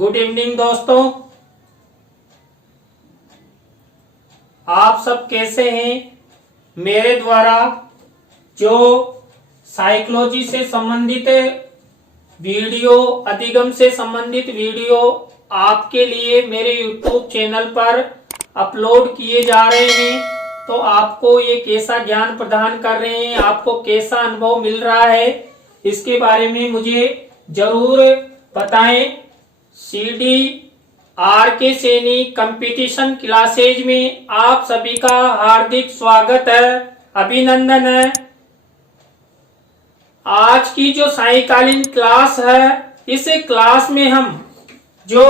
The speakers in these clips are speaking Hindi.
गुड इवनिंग दोस्तों, आप सब कैसे हैं। मेरे द्वारा जो साइकोलॉजी से संबंधित वीडियो, अधिगम से संबंधित वीडियो आपके लिए मेरे यूट्यूब चैनल पर अपलोड किए जा रहे हैं, तो आपको ये कैसा ज्ञान प्रदान कर रहे हैं, आपको कैसा अनुभव मिल रहा है, इसके बारे में मुझे जरूर बताएं। CDRK सैनी कंपटीशन क्लासेज में आप सभी का हार्दिक स्वागत है, अभिनंदन है। आज की जो सायंकालीन क्लास है, इस क्लास में हम जो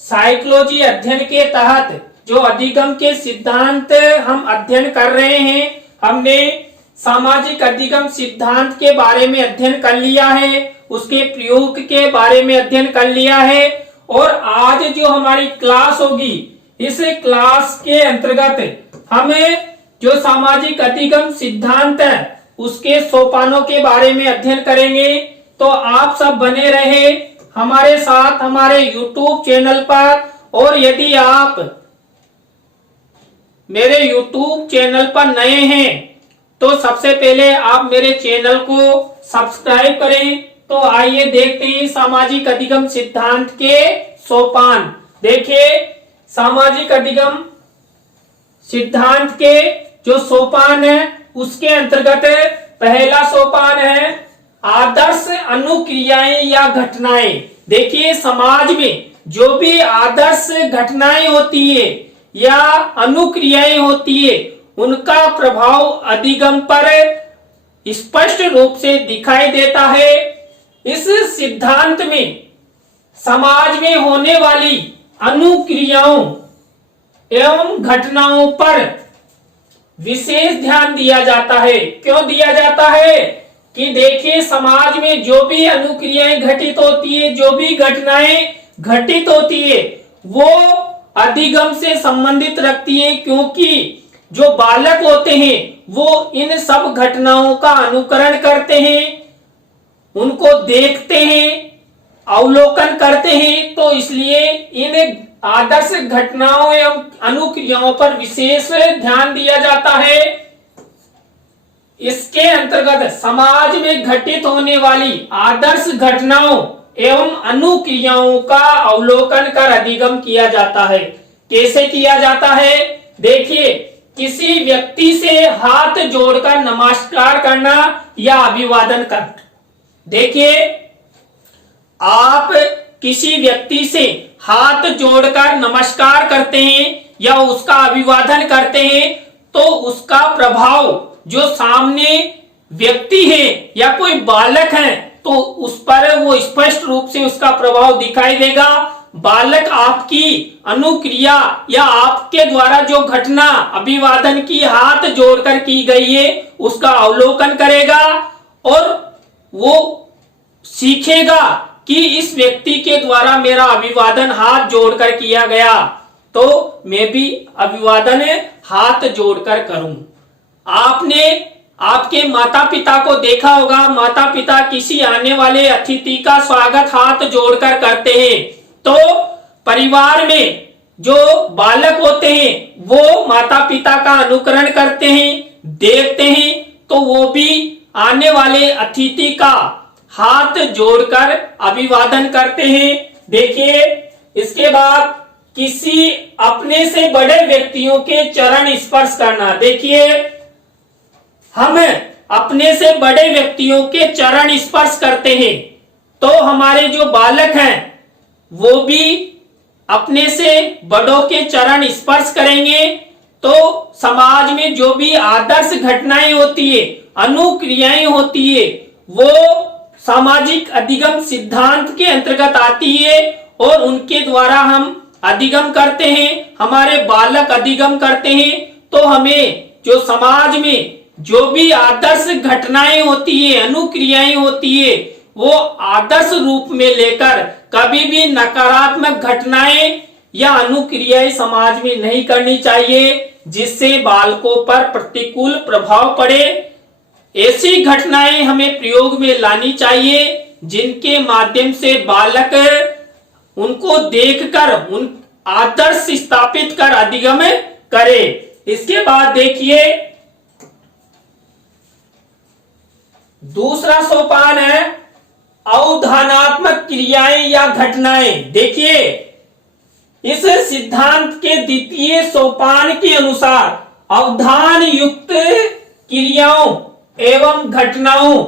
साइकोलॉजी अध्ययन के तहत जो अधिगम के सिद्धांत हम अध्ययन कर रहे हैं, हमने सामाजिक अधिगम सिद्धांत के बारे में अध्ययन कर लिया है, उसके प्रयोग के बारे में अध्ययन कर लिया है। और आज जो हमारी क्लास होगी, इस क्लास के अंतर्गत हमें जो सामाजिक अधिगम सिद्धांत है उसके सोपानों के बारे में अध्ययन करेंगे। तो आप सब बने रहे हमारे साथ हमारे YouTube चैनल पर। और यदि आप मेरे YouTube चैनल पर नए हैं तो सबसे पहले आप मेरे चैनल को सब्सक्राइब करें। तो आइए देखते हैं सामाजिक अधिगम सिद्धांत के सोपान। देखिए, सामाजिक अधिगम सिद्धांत के जो सोपान है उसके अंतर्गत पहला सोपान है आदर्श अनुक्रियाएं या घटनाएं। देखिए, समाज में जो भी आदर्श घटनाएं होती है या अनुक्रियाएं होती है, उनका प्रभाव अधिगम पर स्पष्ट रूप से दिखाई देता है। इस सिद्धांत में समाज में होने वाली अनुक्रियाओं एवं घटनाओं पर विशेष ध्यान दिया जाता है। क्यों दिया जाता है कि देखिए, समाज में जो भी अनुक्रियाएं घटित होती है, जो भी घटनाएं घटित होती है, वो अधिगम से संबंधित रखती है। क्योंकि जो बालक होते हैं वो इन सब घटनाओं का अनुकरण करते हैं, उनको देखते हैं, अवलोकन करते हैं। तो इसलिए इन आदर्श घटनाओं एवं अनुक्रियाओं पर विशेष ध्यान दिया जाता है। इसके अंतर्गत समाज में घटित होने वाली आदर्श घटनाओं एवं अनुक्रियाओं का अवलोकन कर अधिगम किया जाता है। कैसे किया जाता है? देखिए, किसी व्यक्ति से हाथ जोड़कर नमस्कार करना या अभिवादन करना। देखिए, आप किसी व्यक्ति से हाथ जोड़कर नमस्कार करते हैं या उसका अभिवादन करते हैं, तो उसका प्रभाव जो सामने व्यक्ति है या कोई बालक है तो उस पर वो स्पष्ट रूप से उसका प्रभाव दिखाई देगा। बालक आपकी अनुक्रिया या आपके द्वारा जो घटना अभिवादन की हाथ जोड़कर की गई है उसका अवलोकन करेगा और वो सीखेगा कि इस व्यक्ति के द्वारा मेरा अभिवादन हाथ जोड़कर किया गया, तो मैं भी अभिवादन हाथ जोड़कर करूं। आपने आपके माता पिता को देखा होगा, माता पिता किसी आने वाले अतिथि का स्वागत हाथ जोड़कर करते हैं। तो परिवार में जो बालक होते हैं वो माता पिता का अनुकरण करते हैं, देखते हैं, तो वो भी आने वाले अतिथि का हाथ जोड़कर अभिवादन करते हैं। देखिए, इसके बाद किसी अपने से बड़े व्यक्तियों के चरण स्पर्श करना। देखिए, हम अपने से बड़े व्यक्तियों के चरण स्पर्श करते हैं तो हमारे जो बालक हैं वो भी अपने से बड़ों के चरण स्पर्श करेंगे। तो समाज में जो भी आदर्श घटनाएं होती है, अनुक्रियाएं होती है, वो सामाजिक अधिगम सिद्धांत के अंतर्गत आती है और उनके द्वारा हम अधिगम करते हैं, हमारे बालक अधिगम करते हैं। तो हमें जो समाज में जो भी आदर्श घटनाएं होती है, अनुक्रियाएं होती है, वो आदर्श रूप में लेकर कभी भी नकारात्मक घटनाएं या अनुक्रियाएं समाज में नहीं करनी चाहिए, जिससे बालकों पर प्रतिकूल प्रभाव पड़े। ऐसी घटनाएं हमें प्रयोग में लानी चाहिए जिनके माध्यम से बालक उनको देखकर उन आदर्श स्थापित कर अधिगम करे। इसके बाद देखिए दूसरा सोपान है अवधानात्मक क्रियाएं या घटनाएं। देखिए इस सिद्धांत के द्वितीय सोपान के अनुसार अवधान युक्त क्रियाओं एवं घटनाओं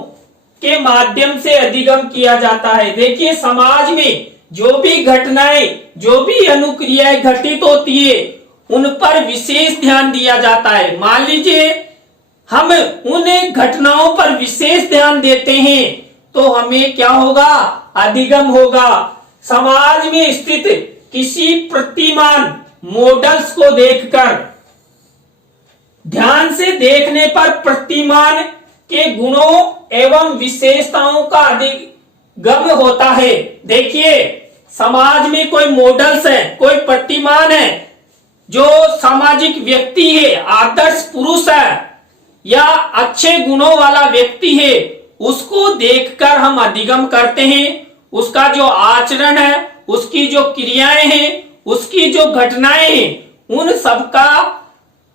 के माध्यम से अधिगम किया जाता है। देखिए समाज में जो भी घटनाएं, जो भी अनुक्रियाएं घटित होती है उन पर विशेष ध्यान दिया जाता है। मान लीजिए हम उन घटनाओं पर विशेष ध्यान देते हैं तो हमें क्या होगा, अधिगम होगा। समाज में स्थित किसी प्रतिमान मॉडल्स को देखकर ध्यान से देखने पर प्रतिमान के गुणों एवं विशेषताओं का अधिगम होता है। देखिए समाज में कोई मॉडल्स है, कोई प्रतिमान है, जो सामाजिक व्यक्ति है, आदर्श पुरुष है या अच्छे गुणों वाला व्यक्ति है, उसको देखकर हम अधिगम करते हैं। उसका जो आचरण है, उसकी जो क्रियाएं हैं, उसकी जो घटनाएं हैं, उन सबका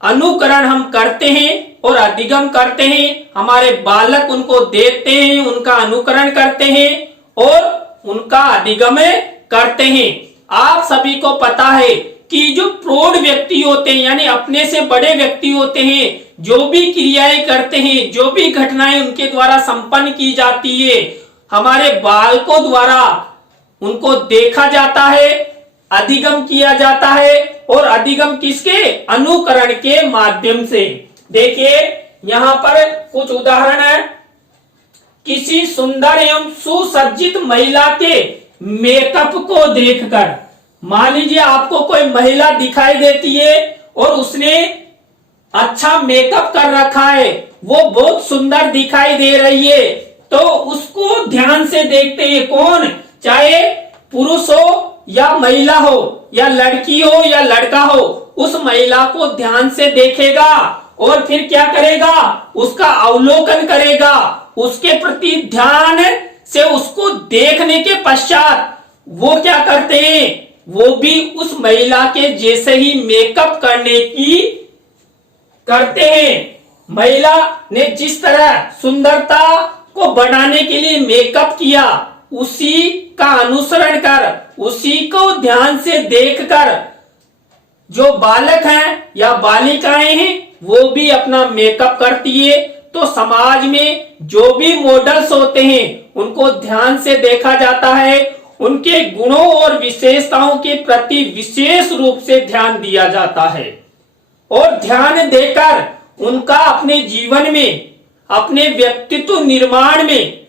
अनुकरण हम करते हैं और अधिगम करते हैं। हमारे बालक उनको देखते हैं, उनका अनुकरण करते हैं और उनका अधिगम करते हैं। आप सभी को पता है कि जो प्रौढ़ व्यक्ति होते हैं यानी अपने से बड़े व्यक्ति होते हैं, जो भी क्रियाएं करते हैं, जो भी घटनाएं उनके द्वारा संपन्न की जाती है, हमारे बालकों द्वारा उनको देखा जाता है, अधिगम किया जाता है। और अधिगम किसके, अनुकरण के माध्यम से। देखिए यहाँ पर कुछ उदाहरण है। किसी सुंदर एवं सुसज्जित महिला के मेकअप को देखकर, मान लीजिए आपको कोई महिला दिखाई देती है और उसने अच्छा मेकअप कर रखा है, वो बहुत सुंदर दिखाई दे रही है, तो उसको ध्यान से देखते हैं। कौन, चाहे पुरुष हो या महिला हो, या लड़की हो या लड़का हो, उस महिला को ध्यान से देखेगा और फिर क्या करेगा, उसका अवलोकन करेगा। उसके प्रति ध्यान से उसको देखने के पश्चात वो क्या करते हैं, वो भी उस महिला के जैसे ही मेकअप करने की करते हैं। महिला ने जिस तरह सुंदरता को बढ़ाने के लिए मेकअप किया, उसी का अनुसरण कर, उसी को ध्यान से देखकर जो बालक हैं या बालिकाएं हैं वो भी अपना मेकअप करती है। तो समाज में जो भी मॉडल्स होते हैं उनको ध्यान से देखा जाता है, उनके गुणों और विशेषताओं के प्रति विशेष रूप से ध्यान दिया जाता है और ध्यान देकर उनका अपने जीवन में, अपने व्यक्तित्व निर्माण में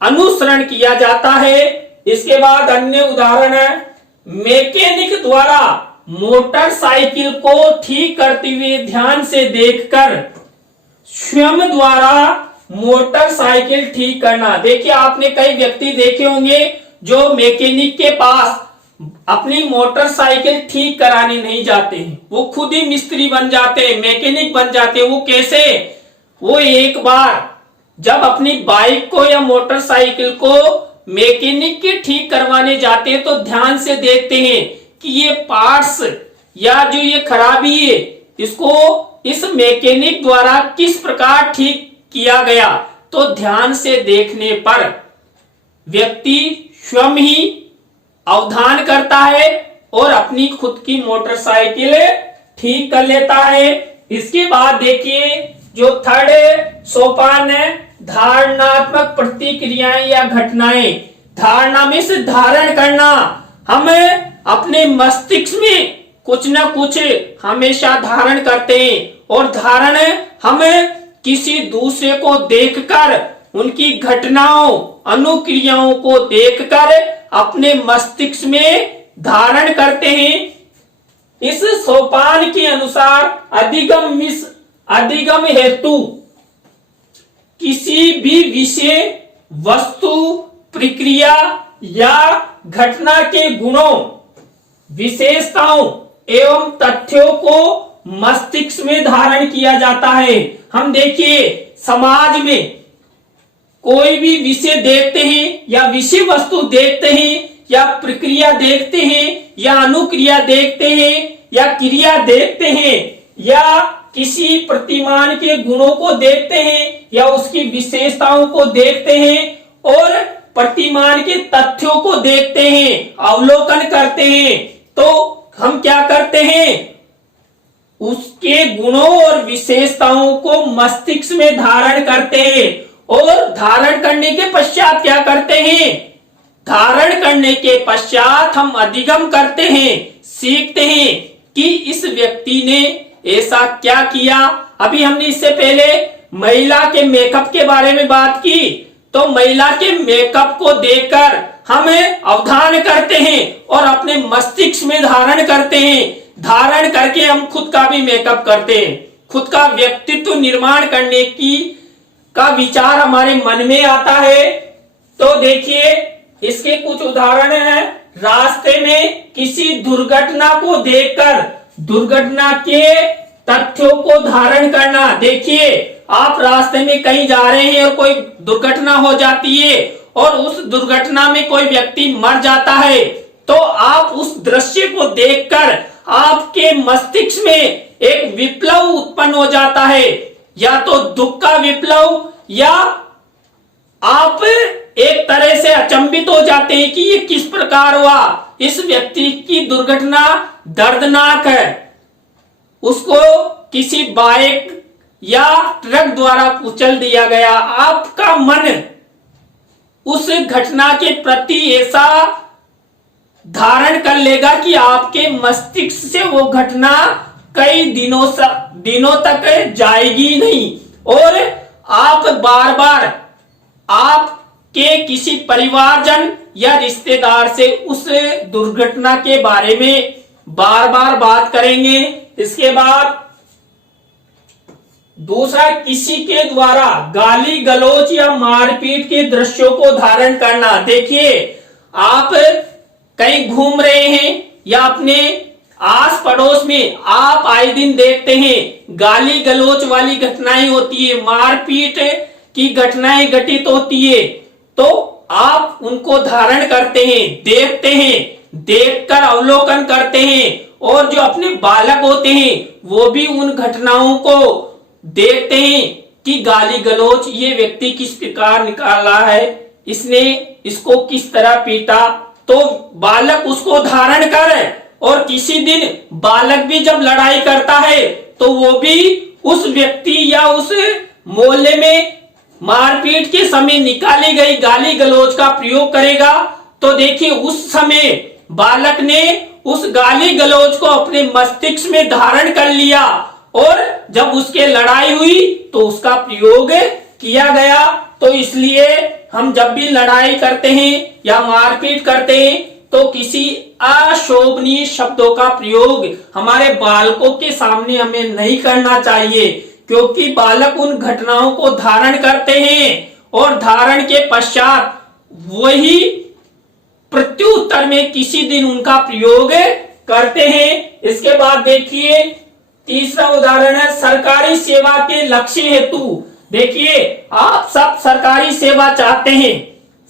अनुसरण किया जाता है। इसके बाद अन्य उदाहरण है, मैकेनिक द्वारा मोटरसाइकिल को ठीक करते हुए ध्यान से देखकर स्वयं द्वारा मोटरसाइकिल ठीक करना। देखिए आपने कई व्यक्ति देखे होंगे जो मैकेनिक के पास अपनी मोटरसाइकिल ठीक कराने नहीं जाते हैं, वो खुद ही मिस्त्री बन जाते हैं, मैकेनिक बन जाते हैं। वो कैसे, वो एक बार जब अपनी बाइक को या मोटरसाइकिल को मैकेनिक के ठीक करवाने जाते हैं तो ध्यान से देखते हैं कि ये पार्ट्स या जो ये खराबी है इसको इस मैकेनिक द्वारा किस प्रकार ठीक किया गया। तो ध्यान से देखने पर व्यक्ति स्वयं ही अवधान करता है और अपनी खुद की मोटरसाइकिल ठीक कर लेता है। इसके बाद देखिए जो थर्ड सोपान है, धारणात्मक प्रतिक्रियाएं या घटनाएं। धारणा में से धारण करना, हम अपने मस्तिष्क में कुछ ना कुछ हमेशा धारण करते हैं और धारण हम किसी दूसरे को देखकर, उनकी घटनाओं अनुक्रियाओं को देखकर अपने मस्तिष्क में धारण करते हैं। इस सोपान के अनुसार अधिगम हेतु किसी भी विषय, वस्तु, प्रक्रिया या घटना के गुणों, विशेषताओं एवं तथ्यों को मस्तिष्क में धारण किया जाता है। हम देखिए समाज में कोई भी विषय देखते हैं या विषय वस्तु देखते हैं या प्रक्रिया देखते हैं या अनुक्रिया देखते हैं या क्रिया देखते हैं या किसी प्रतिमान के गुणों को देखते हैं या उसकी विशेषताओं को देखते हैं और प्रतिमान के तथ्यों को देखते हैं, अवलोकन करते हैं, तो हम क्या करते हैं, उसके गुणों और विशेषताओं को मस्तिष्क में धारण करते हैं और धारण करने के पश्चात क्या करते हैं, धारण करने के पश्चात हम अधिगम करते हैं, सीखते हैं कि इस व्यक्ति ने ऐसा क्या किया। अभी हमने इससे पहले महिला के मेकअप के बारे में बात की, तो महिला के मेकअप को देखकर हम अवधान करते हैं और अपने मस्तिष्क में धारण करते हैं, धारण करके हम खुद का भी मेकअप करते हैं, खुद का व्यक्तित्व निर्माण करने का विचार हमारे मन में आता है। तो देखिए इसके कुछ उदाहरण हैं। रास्ते में किसी दुर्घटना को देखकर दुर्घटना के तथ्यों को धारण करना। देखिए आप रास्ते में कहीं जा रहे हैं और कोई दुर्घटना हो जाती है और उस दुर्घटना में कोई व्यक्ति मर जाता है, तो आप उस दृश्य को देखकर आपके मस्तिष्क में एक विप्लव उत्पन्न हो जाता है, या तो दुख का विप्लव या आप एक तरह से अचंभित हो जाते हैं कि ये किस प्रकार हुआ, इस व्यक्ति की दुर्घटना दर्दनाक है, उसको किसी बाइक या ट्रक द्वारा कुचल दिया गया। आपका मन उस घटना के प्रति ऐसा धारण कर लेगा कि आपके मस्तिष्क से वो घटना कई दिनों तक जाएगी नहीं और आप बार बार आपके किसी परिवारजन या रिश्तेदार से उस दुर्घटना के बारे में बार बार बात करेंगे। इसके बाद दूसरा, किसी के द्वारा गाली गलौज या मारपीट के दृश्यों को धारण करना। देखिए आप कहीं घूम रहे हैं या अपने आस पड़ोस में आप आए दिन देखते हैं गाली गलौज वाली घटनाएं होती है, मारपीट की घटनाएं घटित होती है, तो आप उनको धारण करते हैं, देखते हैं, देखकर अवलोकन करते हैं और जो अपने बालक होते हैं वो भी उन घटनाओं को देखते हैं कि गाली गलौज ये व्यक्ति किस प्रकार निकाला है, इसने इसको किस तरह पीटा, तो बालक उसको धारण करे और किसी दिन बालक भी जब लड़ाई करता है तो वो भी उस व्यक्ति या उस मोहल्ले में मारपीट के समय निकाली गई गाली गलौज का प्रयोग करेगा। तो देखिए उस समय बालक ने उस गाली गलौज को अपने मस्तिष्क में धारण कर लिया और जब उसके लड़ाई हुई तो उसका प्रयोग किया गया। तो इसलिए हम जब भी लड़ाई करते हैं या मारपीट करते हैं तो किसी अशोभनीय शब्दों का प्रयोग हमारे बालकों के सामने हमें नहीं करना चाहिए, क्योंकि बालक उन घटनाओं को धारण करते हैं और धारण के पश्चात वही प्रत्युत्तर में किसी दिन उनका प्रयोग करते हैं। इसके बाद देखिए तीसरा उदाहरण है सरकारी सेवा के लक्ष्य हेतु। देखिए आप सब सरकारी सेवा चाहते हैं,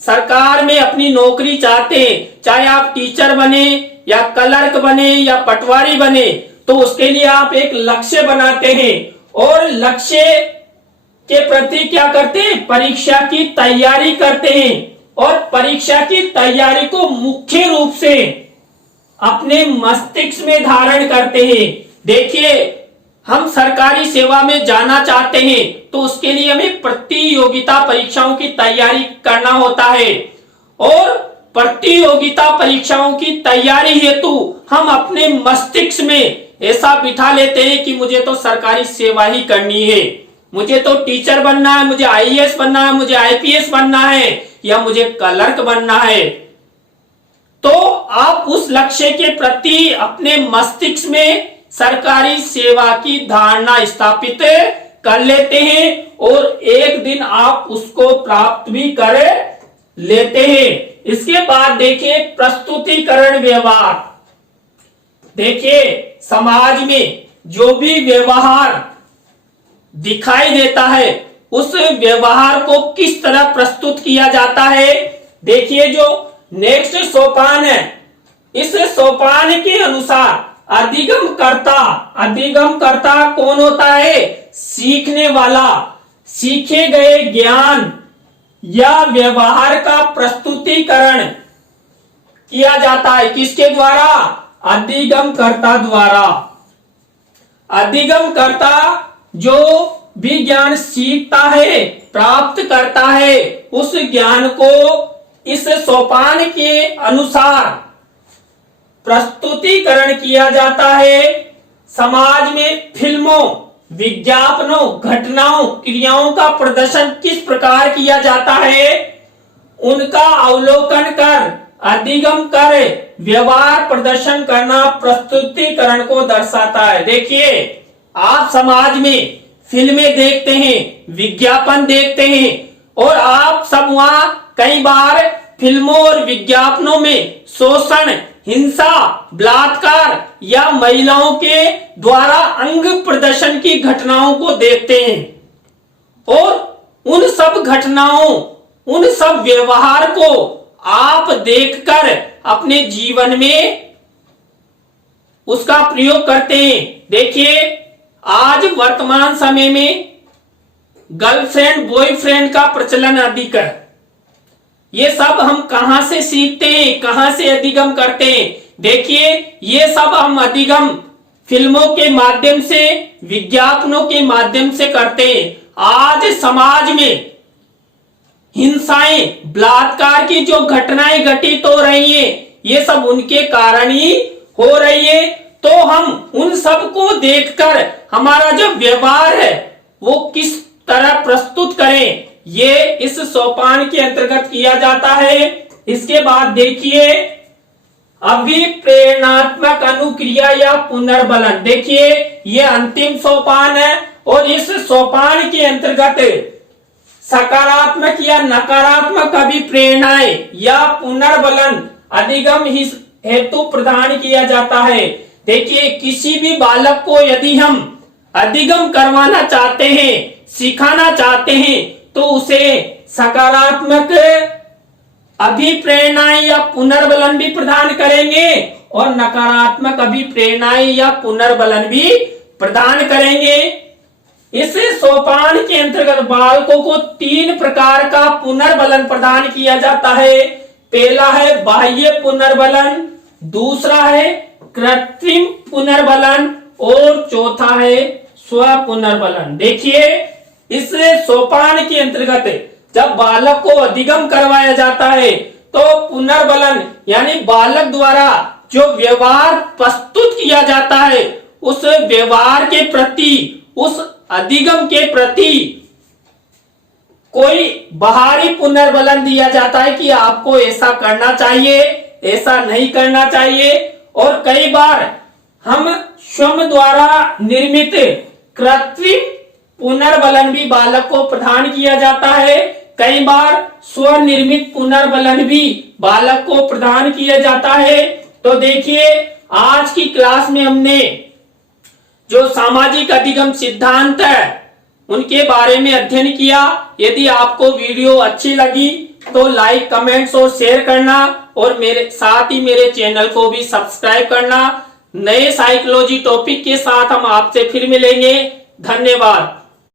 सरकार में अपनी नौकरी चाहते हैं, चाहे आप टीचर बने या क्लर्क बने या पटवारी बने, तो उसके लिए आप एक लक्ष्य बनाते हैं और लक्ष्य के प्रति क्या करते हैं, परीक्षा की तैयारी करते हैं और परीक्षा की तैयारी को मुख्य रूप से अपने मस्तिष्क में धारण करते हैं। देखिए हम सरकारी सेवा में जाना चाहते हैं तो उसके लिए हमें प्रतियोगिता परीक्षाओं की तैयारी करना होता है और प्रतियोगिता परीक्षाओं की तैयारी हेतु हम अपने मस्तिष्क में ऐसा बिठा लेते हैं कि मुझे तो सरकारी सेवा ही करनी है, मुझे तो टीचर बनना है, मुझे आईएएस बनना है, मुझे आईपीएस बनना है या मुझे क्लर्क बनना है। तो आप उस लक्ष्य के प्रति अपने मस्तिष्क में सरकारी सेवा की धारणा स्थापित कर लेते हैं और एक दिन आप उसको प्राप्त भी कर लेते हैं। इसके बाद देखिए प्रस्तुतिकरण व्यवहार। देखिए समाज में जो भी व्यवहार दिखाई देता है उस व्यवहार को किस तरह प्रस्तुत किया जाता है। देखिए जो नेक्स्ट सोपान है। इस सोपान के अनुसार अधिगम करता कौन होता है? सीखने वाला। सीखे गए ज्ञान या व्यवहार का प्रस्तुतिकरण किया जाता है किसके द्वारा? अधिगमकर्ता द्वारा। अधिगमकर्ता जो भी ज्ञान सीखता है, प्राप्त करता है, उस ज्ञान को इस सोपान के अनुसार प्रस्तुतिकरण किया जाता है। समाज में फिल्मों, विज्ञापनों, घटनाओं, क्रियाओं का प्रदर्शन किस प्रकार किया जाता है? उनका अवलोकन कर, अधिगम कर, व्यवहार प्रदर्शन करना प्रस्तुतिकरण को दर्शाता है। देखिए, आप समाज में फिल्में देखते हैं, विज्ञापन देखते हैं, और आप सब वहां कई बार फिल्मों और विज्ञापनों में शोषण, हिंसा, बलात्कार या महिलाओं के द्वारा अंग प्रदर्शन की घटनाओं को देखते हैं, और उन सब घटनाओं, उन सब व्यवहार को आप देखकर अपने जीवन में उसका प्रयोग करते हैं। देखिए, आज वर्तमान समय में गर्लफ्रेंड बॉयफ्रेंड का प्रचलन अधिक है। ये सब हम कहां से सीखते हैं, कहां से अधिगम करते हैं? देखिए, ये सब हम अधिगम फिल्मों के माध्यम से, विज्ञापनों के माध्यम से करते हैं। आज समाज में हिंसाएं, बलात्कार की जो घटनाएं घटित हो रही हैं, ये सब उनके कारण ही हो रही है। तो हम उन सब को देखकर हमारा जो व्यवहार है वो किस तरह प्रस्तुत करें, ये इस सोपान के अंतर्गत किया जाता है। इसके बाद देखिए, अभिप्रेरणात्मक अनुक्रिया या पुनर्बलन। देखिए, ये अंतिम सोपान है, और इस सोपान के अंतर्गत सकारात्मक या नकारात्मक अभिप्रेरणाएं या पुनर्बलन अधिगम हेतु प्रदान किया जाता है। देखिए, किसी भी बालक को यदि हम अधिगम करवाना चाहते हैं, सिखाना चाहते हैं, तो उसे सकारात्मक अभिप्रेरणाएं या पुनर्बलन भी प्रदान करेंगे, और नकारात्मक अभिप्रेरणाएं या पुनर्बलन भी प्रदान करेंगे। इस सोपान के अंतर्गत बालकों को 3 प्रकार का पुनर्बलन प्रदान किया जाता है। पहला है बाह्य पुनर्बलन, दूसरा है कृत्रिम पुनर्बलन, और चौथा है स्व पुनर्बलन। देखिए, इस सोपान के अंतर्गत जब बालक को अधिगम करवाया जाता है, तो पुनर्बलन यानी बालक द्वारा जो व्यवहार प्रस्तुत किया जाता है, उस व्यवहार के प्रति, उस अधिगम के प्रति कोई बाहरी पुनर्बलन दिया जाता है कि आपको ऐसा करना चाहिए, ऐसा नहीं करना चाहिए। और कई बार हम स्वयं द्वारा निर्मित कृत्रिम पुनर्बलन भी बालक को प्रदान किया जाता है। कई बार स्वनिर्मित पुनर्बलन भी बालक को प्रदान किया जाता है। तो देखिए, आज की क्लास में हमने जो सामाजिक अधिगम सिद्धांत है उनके बारे में अध्ययन किया। यदि आपको वीडियो अच्छी लगी तो लाइक, कमेंट्स और शेयर करना, और मेरे साथ ही मेरे चैनल को भी सब्सक्राइब करना। नए साइकोलॉजी टॉपिक के साथ हम आपसे फिर मिलेंगे। धन्यवाद।